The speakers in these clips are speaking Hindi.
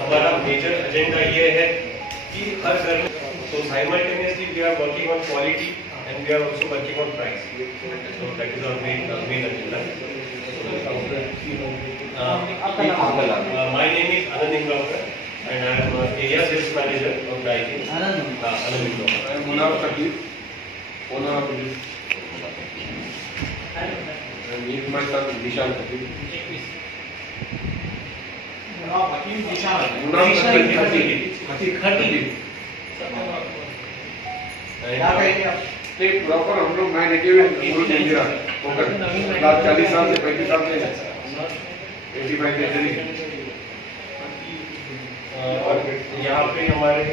हमारा मेजर एजेंडा ये है कि हर घर में तो simultaneously we are working on quality and we are also working on price, so that is our main agenda. My name is Anand Inglaukar and I am area sales manager of Daikin. Anand Inglaukar. I am Munaf Khatib, owner of this. And meet myself Vishal Khatib. Proper हम लोग मैं नेटिव इंदिरा लास्ट 40 साल से 35 साल से 85 और यहाँ पे हमारे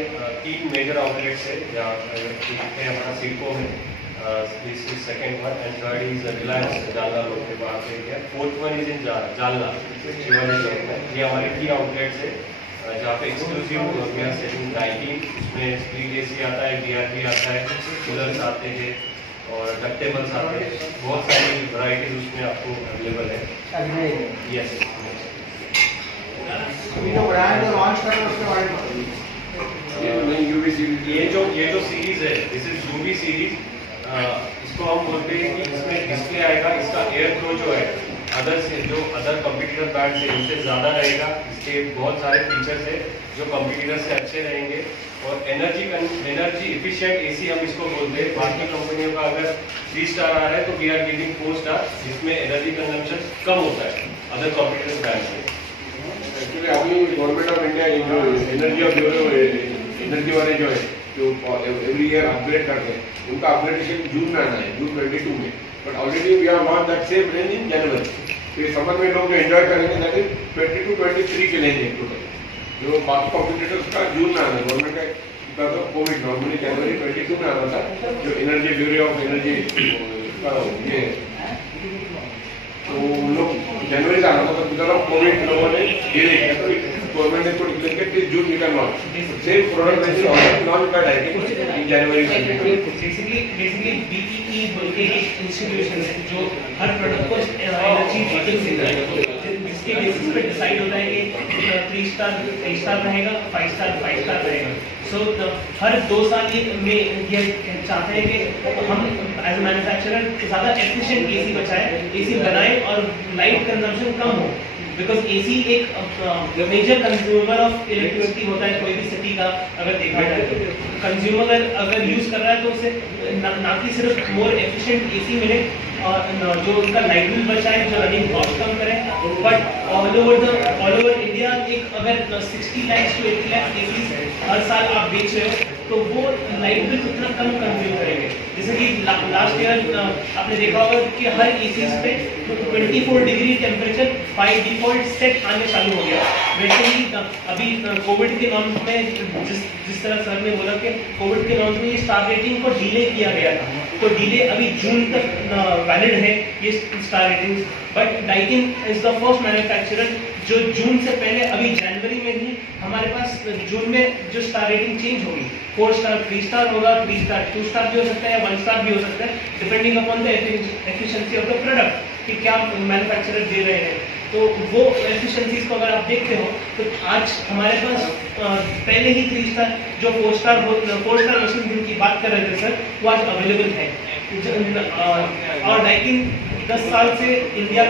3 मेजर आउटलेट्स है. हमारा सिडको में this is second one and third is Reliance Jalna road पे वहाँ पे है. Fourth one is in Jalna Shivaji Chowk में. ये हमारे 3 आउटलेट्स है जहाँ पे exclusive we are selling Daikin. इसमें स्प्लिट एसी आता है, बीआरपी आता है, कूलर्स आते हैं और डक्टेबल्स आते हैं. बहुत सारी वैरायटीज उसमें आपको अवेलेबल है. यस ये जो सीरीज है दिस इज यूवी सीरीज. इसको हम बोलते हैं कि इसमें डिस्प्ले आएगा. इसका एयर फ्लो जो है अदर कंप्यूटर ब्रांड से इनसे ज़्यादा रहेगा. इसके बहुत सारे फीचर्स है जो कंप्यूटर से अच्छे रहेंगे और एनर्जी इफिशिएंट एसी हम इसको बोलते हैं. बाकी कंपनियों का अगर 3 स्टार आ रहा है तो वी आर गिविंग 4 स्टार, जिसमें एनर्जी कंजम्पशन कम होता है अदर कंप्यूटर ब्रांड से. एक्चुअली अभी गवर्नमेंट ऑफ इंडिया जो एनर्जी वाले जो है जो एवरी ईयर अपग्रेड करते हैं उनका अपग्रेडेशन जून में आना है, जून 22 में. But already we are launch that same range in January. तो ये समर में लोग एंजॉय करेंगे दैट इज 22-23 के लेंगे टोटल. जो बाकी कॉम्पिटिटर्स का जून में आना है. गवर्नमेंट का तो कोविड नॉर्मली जनवरी 22 में आना था जो एनर्जी ब्यूरो ऑफ एनर्जी का ये तो उन लोग जनवरी से आना था. बिकॉज ऑफ कोविड लोगों ने डिले किया तो गवर्नमेंट ने कुछ लेकर के जून निकल लॉन्च सेम प्रोडक्ट में लॉन्च कर डायरेक्ट इन जनवरी. बेसिकली बीईई बोल के एक इंस्टीट्यूशन है जो हर प्रोडक्ट को एनर्जी रेटिंग देता है. इसके बेसिस पे डिसाइड होता है कि 3 स्टार रहेगा, 5 स्टार रहेगा. सो हर 2 साल में ये चाहते हैं कि हम एज ए मैन्युफैक्चरर ज़्यादा एफिशिएंट एसी बचाएं, एसी बनाएं और लाइट कंजम्पशन कम हो. बिकॉज एसी एक मेजर कंज्यूमर ऑफ इलेक्ट्रिसिटी होता है. कोई भी सिटी का अगर देखा जाए तो कंज्यूमर अगर यूज कर रहा है तो उसे ना कि सिर्फ मोर एफिशिएंट एसी मिले और जो उनका लाइट बिल बचाए, जो रनिंग कॉस्ट कम करें. बट ऑल ओवर इंडिया एक अगर 60 लाख to 80 लाख एसी हर साल आप बेच रहे हो तो वो लाइट बिल उतना कम कंज्यूम करेंगे. जैसे कि लास्ट ईयर आपने देखा होगा कि हर एसीज पे 24 degree temperature by default set आने चालू हो गया. वैसे ही अभी कोविड के नॉर्म्स में जिस तरह सर ने बोला कि कोविड के नॉर्म्स में ये स्टार रेटिंग को डिले किया गया था तो डिले अभी जून तक वैलिड है ये star rating. But Daikin is the first manufacturer जो जून से पहले अभी जनवरी में ही हमारे पास जून में जो स्टार रेटिंग चेंज होगी 4 स्टार 3 स्टार होगा, 3 स्टार 2 स्टार भी हो सकता है या 1 स्टार भी हो सकता है depending upon the efficiency of the product कि क्या मैन्युफैक्चरर दे रहे हैं. तो वो एफिशिएंसीज को अगर आप देखते हो तो आज हमारे पास पहले ही 3 स्टार जो 4 स्टार मशीन जिनकी बात कर रहे थे सर वो आज अवेलेबल है. और डाइकिन 10 साल से इंडिया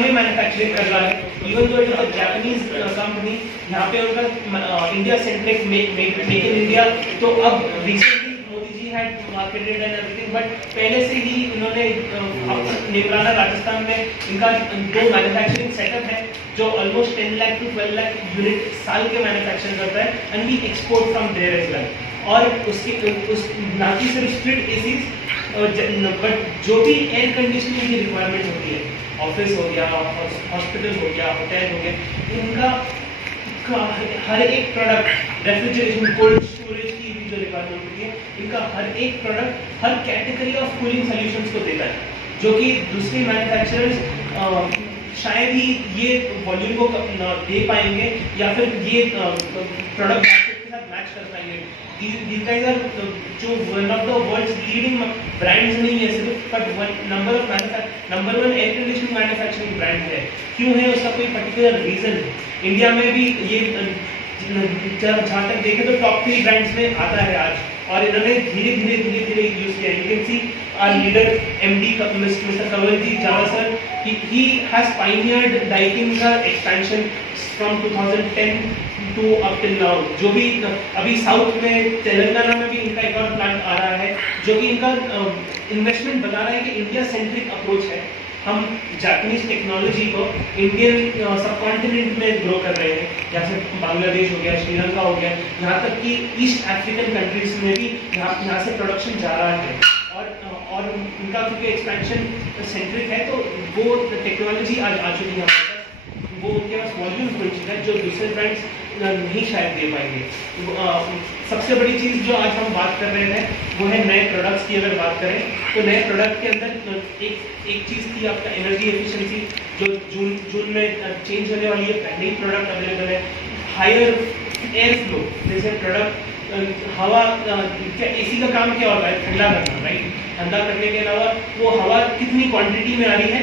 में मैन्युफैक्चरिंग कर रहा है. इवन दो जापानीज कंपनी यहाँ पे उनका India centric make in India. तो अब recently Modi ji had marketed and everything but पहले से ही उन्होंने नेत्राना राजस्थान में इनका 2 मैन्युफैक्चरिंग सेटअप है जो almost 10 lakh to 12 lakh unit साल के मैन्युफैक्चर करता है and we export from there as well. और उसकी ना कि सिर्फ स्प्लिट एसीज बट जो भी एयर कंडीशनिंग की रिक्वायरमेंट होती है, ऑफिस हो गया, हॉस्पिटल हो गया, होटल हो गया, इनका हर एक प्रोडक्ट रेफ्रिजरेशन कोल्ड स्टोरेज की भी जो रिक्वायरमेंट होती है इनका हर एक product her category of cooling solutions को देता है जो कि दूसरे मैन्युफैक्चरर्स शायद ही ये वॉल्यूम को दे पाएंगे या फिर ये प्रोडक्ट के साथ मैच कर पाएंगे. These guys are जो one of the world's leading brands नहीं है सिर्फ but number one air conditioning manufacturing brand है। क्यों है उसका कोई पर्टिकुलर रीजन है। इंडिया में भी ये जहाँ तक देखें तो टॉप 3 ब्रांड्स में आता है आज, और इन्होंने धीरे धीरे यूज किया। You can see our leader MD mister Kanwaljeet Jawa sir, he has pioneered Daikin का expansion from 2010 to up till now। जो भी अभी साउथ में तेलंगाना में भी इनका एक और प्लांट आ रहा है, जो कि इनका इन्वेस्टमेंट बता रहा है कि इंडिया सेंट्रिक अप्रोच है। हम जापानीज टेक्नोलॉजी को इंडियन सबकॉन्टिनेंट में ग्रो कर रहे हैं, जैसे बांग्लादेश हो गया, श्रीलंका हो गया, यहाँ तक कि ईस्ट अफ्रीकन कंट्रीज में भी यहाँ से प्रोडक्शन जा रहा है। और उनका क्योंकि एक्सपेंशन सेंट्रिक है तो वो टेक्नोलॉजी आज आ चुकी है, वो उनके पास वॉल्यूम खुल चुका है जो दूसरे ब्रांड्स नहीं शायद दे पाएंगे। सबसे बड़ी चीज़ जो आज हम बात कर रहे हैं वो है नए प्रोडक्ट्स की। अगर बात करें तो नए प्रोडक्ट के अंदर एक चीज़ थी आपका एनर्जी एफिशिएंसी, जो जून में चेंज होने वाली है। पहले ही प्रोडक्ट अवेलेबल है। हायर एयर फ्लो, जैसे प्रोडक्ट हवा क्या एसी का काम क्या होता है, ठंडा करना, राइट। ठंडा करने के अलावा वो हवा कितनी क्वांटिटी में आ रही है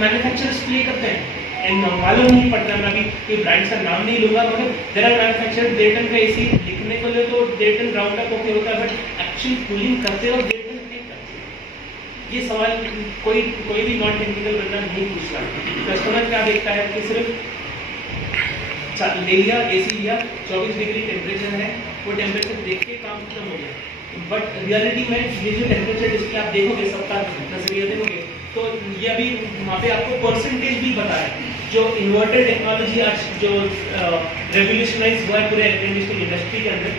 मैन्युफैक्चरर्स प्ले करते हैं। एंड मालूम नहीं पड़ता, मैं अभी कोई ब्रांड का नाम नहीं लूंगा, मगर देयर आर मैन्युफैक्चरर 1.5 टन का एसी लिखने को ले तो 1.5 टन राउंड अप ओके होता है, बट एक्चुअल कूलिंग करते हो 1.5 टन नहीं करते। ये सवाल कोई भी नॉन टेक्निकल बंदा नहीं पूछ रहा। कस्टमर क्या देखता है कि सिर्फ ले लिया एसी लिया, 24 डिग्री टेम्परेचर है, वो टेम्परेचर देख के काम खत्म हो गया। बट रियलिटी में ये जो टेम्परेचर डिस्प्ले आप देखोगे, सबका नजरिया देखोगे, तो ये अभी वहाँ पे आपको परसेंटेज भी बता है। जो इन्वर्टर टेक्नोलॉजी आज जो रेवोल्यूशनाइज हुआ है पूरे एयर कंडीशनिंग इंडस्ट्री के अंदर,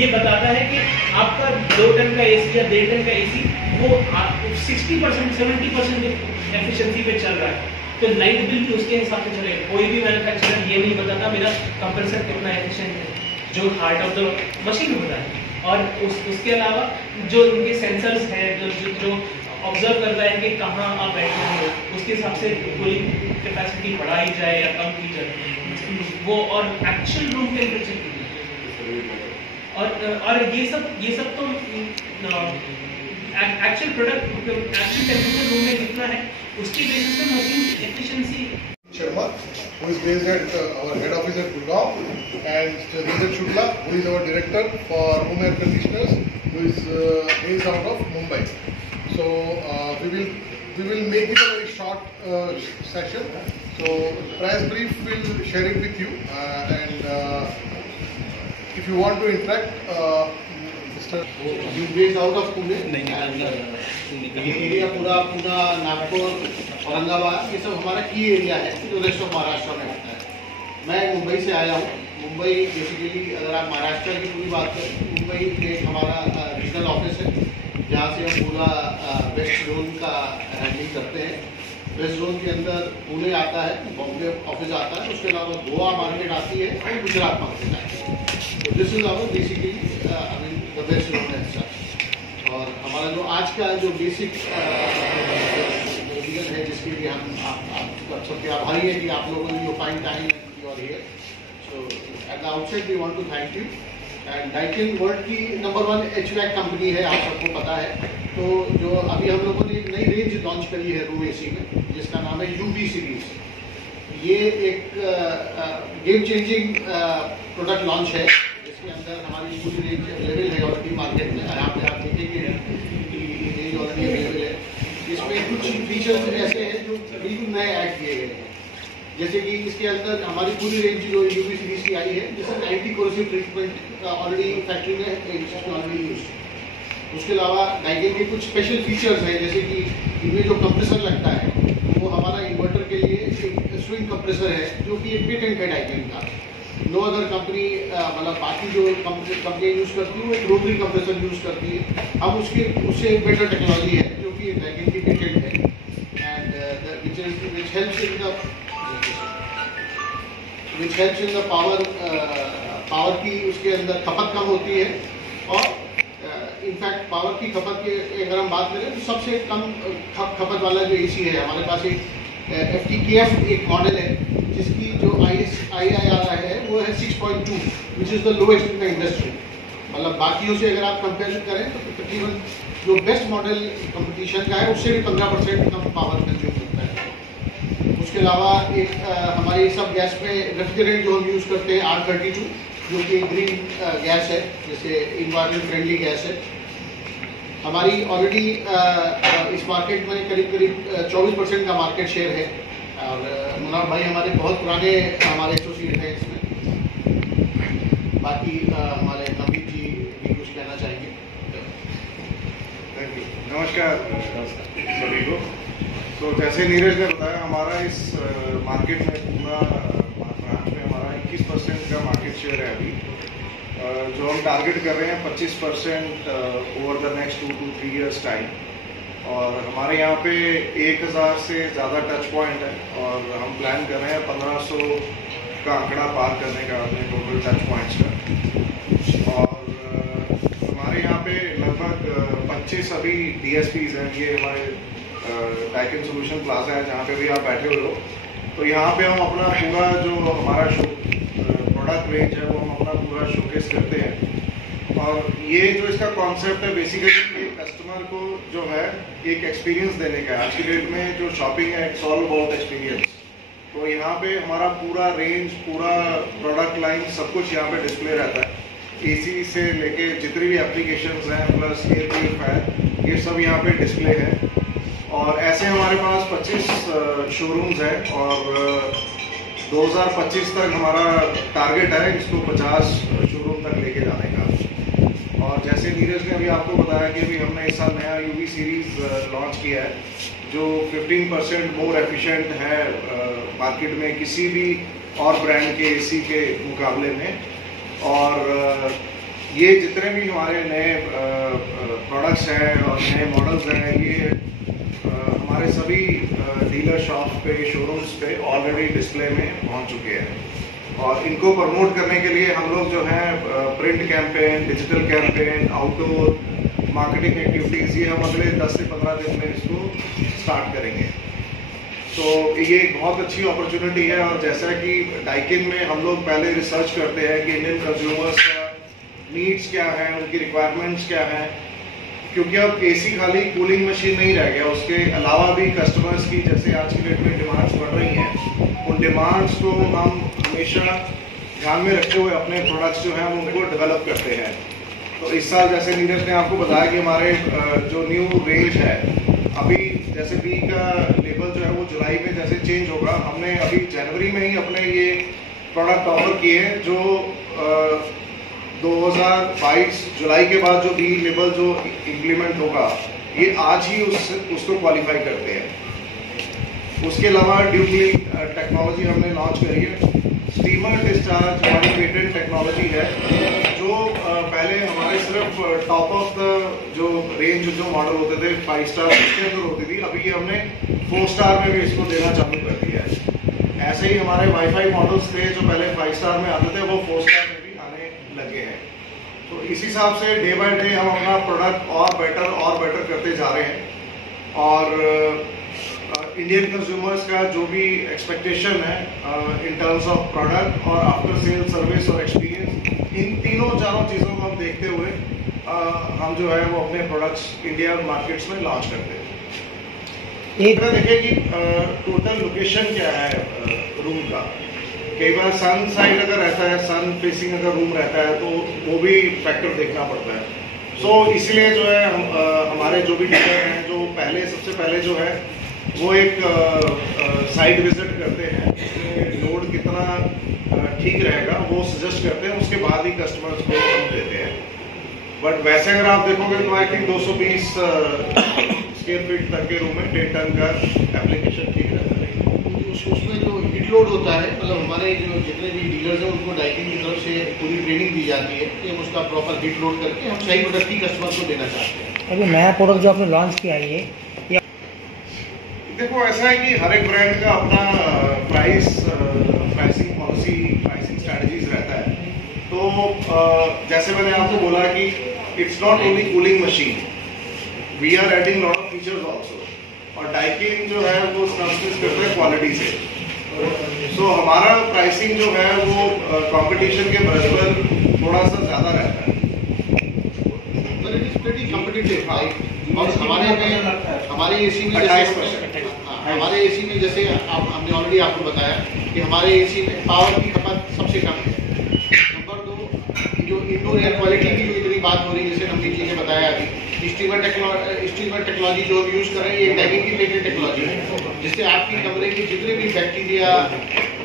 ये बताता है कि आपका 2 टन का एसी या 1.5 टन का एसी वो 60% 70% एफिशिएंसी पे चल रहा है, तो लाइट बिल भी उसके हिसाब से चलेगा। कोई भी मैन्युफैक्चरर ये नहीं बताता मेरा कंप्रेसर कितना एफिशिएंट है, जो हार्ट ऑफ द मशीन होता है। और उसके अलावा जो उनके सेंसर्स हैं जो ऑब्जर्व कर रहा है कि कहाँ आप बैठे हो, उसके हिसाब से कूलिंग कैपेसिटी बढ़ाई जाए या कम की जाए वो, और एक्चुअल रूम टेम्परेचर और ये सब तो actual product actual temperature room में कितना है उसकी बेसिस पे machine efficiency. Sharma, who is based at our head office at Gurgaon, and Nidhar Shukla, who is our director for home air conditioners, who is based out of Mumbai. So we will make it a very short session. So price brief will share it with you, and if you want to interact, Mr. based out of Pune, ये एरिया पूरा नागपुर, औरंगाबाद, ये सब हमारा की एरिया है जो रेस्ट ऑफ महाराष्ट्र में आता है। मैं मुंबई से आया हूँ। मुंबई बेसिकली अगर आप महाराष्ट्र की पूरी बात करें, मुंबई एक हमारा रीजनल ऑफिस है जहाँ से हम पूरा वेस्ट जोन का हैंडलिंग करते हैं। वेस्ट जोन के अंदर पुणे आता है, बॉम्बे ऑफिस आता है, उसके अलावा गोवा मार्केट आती है और गुजरात मार्केट आती है। तो this is our basically I mean the west zone है सर। और हमारा जो आज का जो बेसिक रीजन है जिसके लिए हम आप सबके आभारी हैं कि आप लोगों ने जो फाइन टाइम और here. So at the outset we want to thank you. And Daikin world की नंबर 1 HVAC कंपनी है, आप सबको पता है। तो जो अभी हम लोगों ने एक नई रेंज लॉन्च करी है रूम एसी में, जिसका नाम है UV सीरीज। ये एक गेम चेंजिंग प्रोडक्ट लॉन्च है, जिसके अंदर हमारी पूरी रेंज अवेलेबल है ऑलरेडी मार्केट में। यहाँ पे आप देखेंगे कि रेंज ऑलरेडी अवेलेबल है। इसमें कुछ फीचर्स ऐसे हैं जो बिल्कुल नए ऐड किए गए हैं, जैसे कि इसके अंदर हमारी पूरी रेंज जो UV सीरीज की आई है, जिसमें anti corrosive treatment already factory में ऑलरेडी यूज। उसके अलावा डाइकिन के कुछ स्पेशल फीचर्स हैं, जैसे कि इनमें जो कंप्रेसर लगता है वो हमारा इन्वर्टर के लिए एक स्विंग कंप्रेसर है, जो कि एक पेटेंट है डाइकिन का। नो अदर कंपनी मतलब बाकी जो कंपनी यूज़ करती है वो एक रोटरी कंप्रेसर यूज़ करती है। अब उससे बेटर टेक्नोलॉजी है जो कि डाइकिन की पेटेंट है, and which helps in the power की उसके अंदर खपत कम होती है। और इनफैक्ट पावर की खपत की अगर हम बात करें तो सबसे कम खपत वाला जो एसी है हमारे पास एक FTKF एक मॉडल है, जिसकी जो IIR है वो है 6.2, which is the lowest in the industry. मतलब बाकियों से अगर आप कंपेयर करें तो तकरीबन जो बेस्ट मॉडल कंपटीशन का है उससे भी 15% कम पावर कंज्यूम करता है। उसके अलावा एक हमारी सब गैस में रेफ्रिजरेंट जो हम यूज़ करते हैं R32 जो कि ग्रीन गैस है, जैसे इन्वायरमेंट फ्रेंडली गैस है। हमारी ऑलरेडी इस मार्केट में करीब 24% का मार्केट शेयर है और मुनाफ भाई हमारे बहुत पुराने हमारे एसोसिएट हैं इसमें। बाकी हमारे नवीद जी भी कुछ कहना चाहेंगे। Thank you. नमस्कार सभी को। तो जैसे नीरज ने बताया, हमारा इस मार्केट में पूरा ब्रांच में हमारा 21% का मार्केट शेयर है अभी, जो हम टारगेट कर रहे हैं 25% over the next 2 to 3 years time. और हमारे यहाँ पे 1000 से ज़्यादा टच पॉइंट है और हम प्लान कर रहे हैं 1500 का आंकड़ा पार करने का अपने टोटल टच पॉइंट्स का। और हमारे यहाँ पे लगभग 25 अभी DSPs हैं। ये हमारे डाइकिन सोल्यूशन प्लाजा है जहाँ पे भी आप बैठे हुए हो। तो यहाँ पे हम अपना पूरा जो हमारा प्रोडक्ट रेंज है वो हम अपना पूरा शोकेस करते हैं। और ये जो इसका कॉन्सेप्ट है बेसिकली कस्टमर को जो है एक एक्सपीरियंस देने का है। आज की डेट में जो शॉपिंग है इट्स ऑल अबाउट एक्सपीरियंस। तो यहाँ पे हमारा पूरा रेंज, पूरा प्रोडक्ट लाइन, सब कुछ यहाँ पे डिस्प्ले रहता है। AC से लेके जितनी भी एप्लीकेशंस हैं प्लस एयर प्यूरीफायर, ये सब यहाँ पे डिस्प्ले है। और ऐसे हमारे पास 25 शोरूम्स हैं और 2025 तक हमारा टारगेट है इसको 50 शोरूम तक लेके जाने का। और जैसे नीरज ने अभी आपको बताया कि अभी हमने इस साल नया UV सीरीज लॉन्च किया है जो 15% मोर एफिशिएंट है मार्केट में किसी भी और ब्रांड के AC के मुकाबले में। और ये जितने भी हमारे नए प्रोडक्ट्स हैं और नए मॉडल्स हैं, ये हमारे सभी डीलर शॉप पे, शोरूम्स पे ऑलरेडी डिस्प्ले में पहुंच चुके हैं। और इनको प्रमोट करने के लिए हम लोग जो है print campaign, digital campaign, outdoor marketing activities, ये हम अगले 10 से 15 दिन में इसको स्टार्ट करेंगे। तो ये एक बहुत अच्छी अपॉर्चुनिटी है। और जैसा कि डाइकिन में हम लोग पहले रिसर्च करते हैं कि इंडियन कंज्यूमर्स का नीड्स क्या है, उनकी रिक्वायरमेंट्स क्या हैं, क्योंकि अब AC खाली कूलिंग मशीन नहीं रह गया, उसके अलावा भी कस्टमर्स की जैसे आज की डेट में डिमांड्स बढ़ रही हैं, उन डिमांड्स को हम हमेशा ध्यान में रखते हुए अपने प्रोडक्ट्स जो हैं हम उनको डेवलप करते हैं। तो इस साल जैसे नीरज ने आपको बताया कि हमारे जो न्यू रेंज है, अभी जैसे B का लेबल जो है वो जुलाई में जैसे चेंज होगा, हमने अभी जनवरी में ही अपने ये प्रोडक्ट ऑफर किए हैं जो 2022 जुलाई के बाद जो B लेबल जो इम्प्लीमेंट होगा ये आज ही उसको क्वालिफाई करते हैं। उसके अलावा ड्यूटी टेक्नोलॉजी हमने लॉन्च करी है, स्टीमर डिस्चार्ज पेटेंट टेक्नोलॉजी है, जो पहले हमारे सिर्फ टॉप ऑफ द जो रेंज जो मॉडल होते थे 5 स्टार उसके अंदर होती थी, अभी ये हमने 4 स्टार में भी इसको देना चालू कर दिया है। ऐसे ही हमारे वाईफाई मॉडल्स थे जो पहले 5 स्टार में आते थे, वो 4 स्टार में भी आने लगे हैं। तो इस हिसाब से डे बाय डे हम अपना प्रोडक्ट और बेटर करते जा रहे हैं। और इंडियन कंज्यूमर्स का जो भी एक्सपेक्टेशन है इन टर्म्स ऑफ प्रोडक्ट और आफ्टर सेल सर्विस और एक्सपीरियंस, इन चारों चीज़ों को हम देखते हुए हम जो है वो अपने प्रोडक्ट्स इंडिया मार्केट्स में लॉन्च करते हैं। एक देखिए कि टोटल लोकेशन क्या है रूम का। कई बार सन साइड अगर रहता है, सन फेसिंग अगर रूम रहता है तो वो भी फैक्टर देखना पड़ता है। सो इसलिए जो है हमारे जो भी डीलर हैं जो सबसे पहले जो है वो एक साइट विजिट करते हैं, उसमें लोड कितना ठीक रहेगा वो सजेस्ट करते हैं, उसके बाद ही कस्टमर्स को हम देते हैं। बट वैसे अगर आप देखोगे तो आई थिंक 220 स्क्वायर फीट तक के रूम में 10 टन का एप्लीकेशन ठीक रहता है। उसमें जो हिट लोड होता है, मतलब हमारे जो जितने भी डीलर्स हैं उनको डाइकिन की तरफ से पूरी ट्रेनिंग दी जाती है कि हम उसका प्रॉपर हिट लोड करके हम सही प्रोडक्ट ही कस्टमर को देना चाहते हैं। अभी नया प्रोडक्ट जो आपने लॉन्च किया है ये देखो ऐसा है कि हर एक ब्रांड का अपना प्राइसिंग पॉलिसी, प्राइसिंग स्ट्रैटेजीज रहता है। तो जैसे मैंने आपको बोला कि it's not only cooling machine, we are adding lot of features also. और डाइकिन जो है वो सबस्टिट्यूट करते हैं क्वालिटी से। सो हमारा प्राइसिंग जो है वो कंपटीशन के बराबर थोड़ा सा ज़्यादा रहता है। pretty competitive, right? और हमारे एसी में जैसे हमारे एसी में जैसे हमने ऑलरेडी आपको बताया कि हमारे एसी में पावर की खपत सबसे कम है। नंबर 2, जो इंडोर एयर क्वालिटी की जो इतनी बात हो रही है, जैसे नवनीत जी ने बताया अभी, स्टीमर टेक्नोलॉजी जो हम यूज कर रहे हैं, ये टैगिंग की पेटेंट टेक्नोलॉजी है, जिससे आपकी कमरे के जितने भी बैक्टीरिया,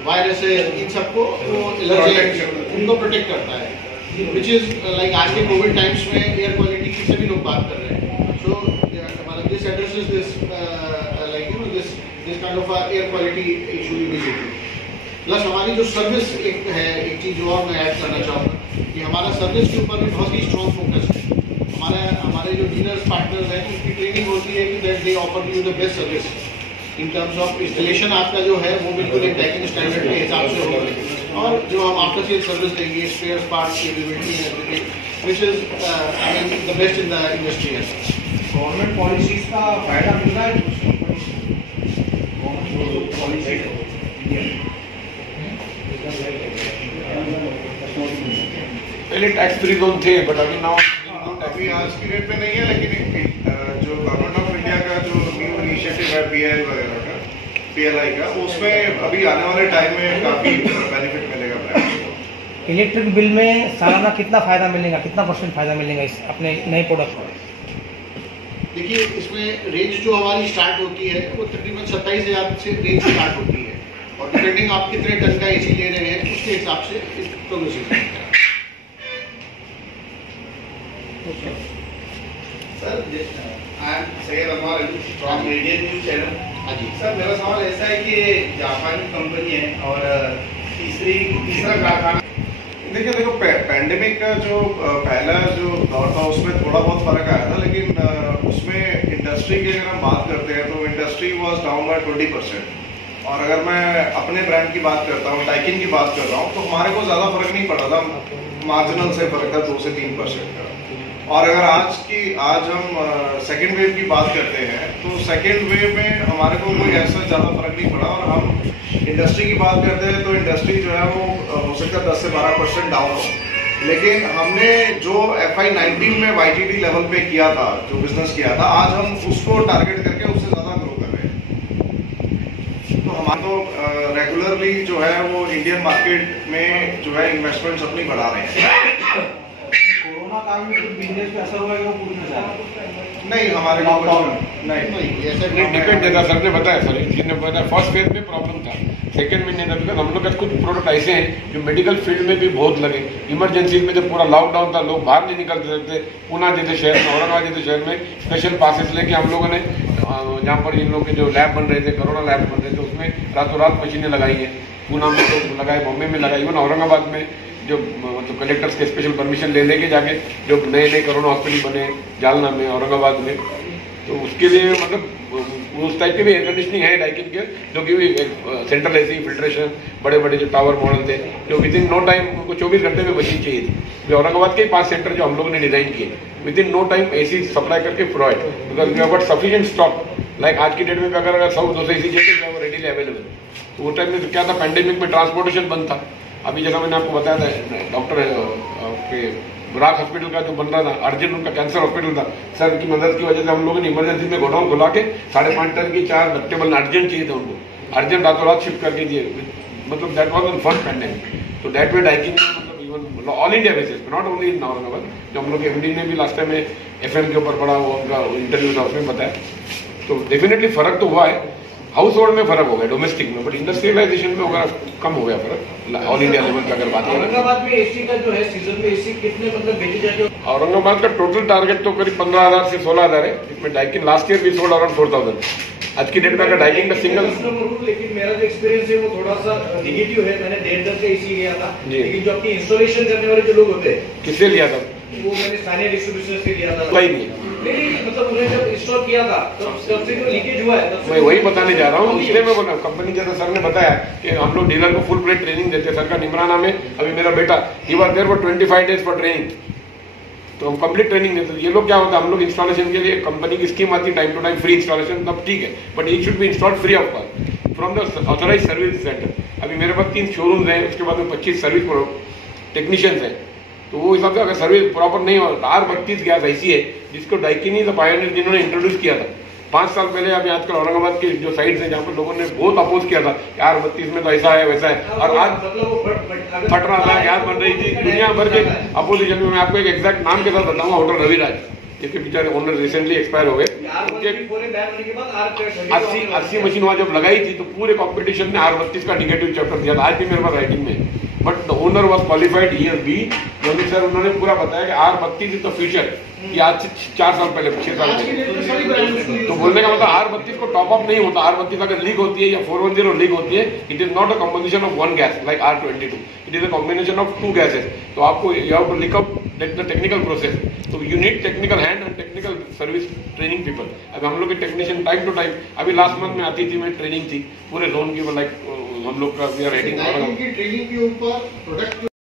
वायरस है, इन सबको वो एलर्जी उनको प्रोटेक्ट करता है, विच इज लाइक आज के कोविड टाइम्स में एयर क्वालिटी की सभी लोग बात कर रहे हैं। सो मतलब this addresses this like you know this kind of air quality issue immediately. Plus हमारी जो सर्विस एक है, एक चीज जो और मैं ऐड करना चाहूँगा कि हमारा सर्विस के ऊपर भी बहुत ही स्ट्रॉन्ग फोकस है। हमारे जो डीलर्स पार्टनर्स हैं उसकी ट्रेनिंग होती है कि that they offer you the best service in terms of installation. आपका जो है वो बिल्कुल एक टैगिंग स्टैंडर्ड के हिसाब से होगा, और जो हम आफ्टर सेल सर्विस देंगे, स्पेयर पार्ट्स की availability and everything which is I mean the best in the industry है। गवर्नमेंट पॉलिसीज का फायदा मिल रहा है पॉलिसी पहले टैक्स फ्री जोन थे, बट अभी नाउ अभी आज की डेट में नहीं है, लेकिन जो गवर्नमेंट ऑफ इंडिया का जो न्यू इनिशिएटिव है PI वगैरह का, PLI का, उसमें अभी आने वाले टाइम में काफी बेनिफिट मिलेगा ब्रांड को। इलेक्ट्रिक बिल में सालाना कितना फायदा मिलेगा, कितना % फायदा मिलेगा इस अपने नए प्रोडक्ट पर? देखिए, इसमें रेंज जो हमारी स्टार्ट होती है वो तकरीबन 27,000 से रेंज स्टार्ट होती है, और डिपेंडिंग आप कितने टन का एसी ले रहे हैं उसके हिसाब से प्रोग्रेसिव है। Sir, I am Syed Anwar Ali from Indian news channel. हाँ जी सर, मेरा सवाल ऐसा है कि जापानी कंपनी है और तीसरा कारखाना। देखो पैंडेमिक का जो पहला जो दौर था उसमें थोड़ा बहुत फर्क आया था, लेकिन उसमें इंडस्ट्री की अगर हम बात करते हैं तो इंडस्ट्री वाज डाउन बाय 20%। और अगर मैं अपने ब्रांड की बात करता हूँ, डाइकिन की बात कर रहा हूँ, तो हमारे को ज़्यादा फर्क नहीं पड़ा था, मार्जिनल से फर्क था 2 से 3% का। और अगर आज हम सेकेंड वेव की बात करते हैं तो सेकेंड वेव में हमारे को कोई ऐसा ज़्यादा फर्क नहीं पड़ा। और हम इंडस्ट्री की बात करते हैं तो इंडस्ट्री जो है वो हो सकता है 10 से 12% डाउन हो, लेकिन हमने जो FY19 में YTD लेवल पे किया था, जो बिजनेस किया था, आज हम उसको टारगेट करके उससे ज़्यादा ग्रो कर रहे हैं। तो हमारे तो रेगुलरली जो है वो इंडियन मार्केट में जो है इन्वेस्टमेंट्स अपनी बढ़ा रहे हैं। कोरोना काल में कुछ बिजनेस पे असर हुआ है वो पूछना चाह रहा हूं। नहीं, हमारे नहीं ऐसा डिपेंड देता, सर ने बताया, सर जिसने बताया फर्स्ट फेज में प्रॉब्लम था, सेकंड में नहीं था, बिकॉज हम लोग के कुछ प्रोडक्ट ऐसे हैं जो मेडिकल फील्ड में भी बहुत लगे। इमरजेंसी में जब पूरा लॉकडाउन था, लोग बाहर नहीं निकल सकते, पुणे जैसे शहर में, औरंगाबाद जैसे शहर में स्पेशल पासेस लेके हम लोगों ने जहाँ पर इन लोग के जो लैब बन रहे थे, कोरोना लैब बन रहे थे, उसमें रातों रात मशीनें लगाई हैं। पुणे में तो लगाए, बॉम्बे में लगाई, इवन औरंगाबाद में जो मतलब कलेक्टर्स के स्पेशल परमिशन ले लेके जाके जो नए कोरोना हॉस्पिटल बने जालना में, औरंगाबाद में, तो उसके लिए मतलब उस टाइप के भी एयर कंडीशनिंग है डाइकिन के, जो कि भी सेंट्रल एसी फिल्ट्रेशन, बड़े बड़े जो टावर मॉडल थे, जो विद इन नो टाइम उनको 24 घंटे में मशीन चाहिए थी। औरंगाबाद के ही 5 सेंटर जो हम लोगों ने डिजाइन किए, within no time AC supply करके provide, because we have got sufficient stock. Like आज की डेट में अगर 100-200 एसी चाहिए तो रेडीली अवेलेबल। तो वो टाइम में क्या था, पैंडेमिक में ट्रांसपोर्टेशन बंद था। अभी जैसा मैंने आपको बताया था, डॉक्टर के बुराक हॉस्पिटल का जो बन रहा था, अर्जेंट उनका कैंसर हॉस्पिटल था, सर की मदद की वजह से हम लोगों ने इमरजेंसी में गोडाउन खुला के 5.5 टन की 4 डक्टेबल अर्जेंट चाहिए थे उनको, अर्जेंट रातों रात शिफ्ट करके दिए। मतलब that was on first pandemic. तो दैट वे डाइकिन मतलब इवन ऑल इंडिया बेसिस पे, नॉट ओनली इन औरंगाबाद, जो हम लोग के MD ने भी लास्ट टाइम में FM के ऊपर पढ़ा, वो उनका इंटरव्यू था, उसमें बताया। तो डेफिनेटली फर्क तो हुआ है, हाउस होल्ड में फर्क हो गया, डोमेस्टिक में, बट इंडस्ट्रियलाइजेशन में वगैरह कम हो गया फर्क ऑल इंडिया लेवल पे अगर बात करें। औरंगाबाद में एसी का जो है सीजन में एसी कितने मतलब बेचे जाते हैं? औरंगाबाद का टोटल टारगेट तो करीब 15,000 से 16,000 है, जिसमें डाइकिन लास्ट ईयर भी सोल्ड अराउंड 4,000। आज की डेट में अगर डाइकिन का सिंगल, लेकिन मेरा जो एक्सपीरियंस है वो थोड़ा सा नेगेटिव है। मैंने 1.5 का एसी लिया था, लेकिन जो आपकी इंस्टॉलेशन करने वाले जो लोग होते हैं, किससे लिया था? वो मैंने स्थानीय डिस्ट्रीब्यूटर से लिया था। कोई नहीं, नहीं मतलब उन्हें जब इंस्टॉल किया था तब से जो लीकेज हुआ है, मैं वही बताने जा रहा हूँ। इसलिए मैं बोला, कंपनी जैसा सर ने बताया कि हम लोग डीलर को फुल प्लेट ट्रेनिंग देते हैं। सर का निमराना में अभी मेरा बेटा ही was there for 25 days for training, तो हम कंप्लीट ट्रेनिंग देते हैं। ये लोग क्या होता है, हम लोग इंस्टॉलेशन के लिए कंपनी की स्कीम आती है, time to time free installation, तब ठीक है, but it should be installed free of cost from the authorise service centre. अभी मेरे पास 3 शोरूम्स हैं, उसके बाद में 25 सर्विस टेक्नीशियंस हैं, तो वो हिसाब से अगर सर्विस प्रॉपर नहीं हो, R32 गैस ऐसी है जिसको डाइकिन द पायनियर जिन्होंने इंट्रोड्यूस किया था 5 साल पहले। अभी आजकल औरंगाबाद के जो साइड्स हैं जहाँ पर लोगों ने बहुत अपोज किया था कि R32 में तो ऐसा है वैसा है, और आज फट रहा था, गैस बन रही थी, दुनिया भर के अपोजिशन में। मैं आपको एक एग्जैक्ट नाम के साथ बताऊंगा, होटल रविराज, जिसके बेचारे ओनर रिसेंटली एक्सपायर हो गए। उनके 80 मशीन वहां जब लगाई थी तो पूरे कंपटीशन ने R32 का निगेटिव चैप्टर दिया था, आज भी मेरे पास राइटिंग में। But the owner was qualified year B, Yogi sir उन्होंने पूरा बताया कि R32 इज द फ्यूचर। ये आज से 4 साल पहले 6 साल पहले। तो बोलने का मतलब R32 को टॉप अप नहीं होता। R32 अगर लीक होती है या 410 लीक होती है, it is not a combination of one gas like R22, it is a combination of 2 gases. तो आपको you have to look up the technical process. तो you need technical hand and technical service training people. अब हम लोग के टेक्नीशियन टाइम टू टाइम, अभी लास्ट मंथ में आती थी, मैं ट्रेनिंग थी पूरे जोन की, लाइक हम लोग का वी आर हेडिंग ट्रेनिंग के ऊपर प्रोडक्ट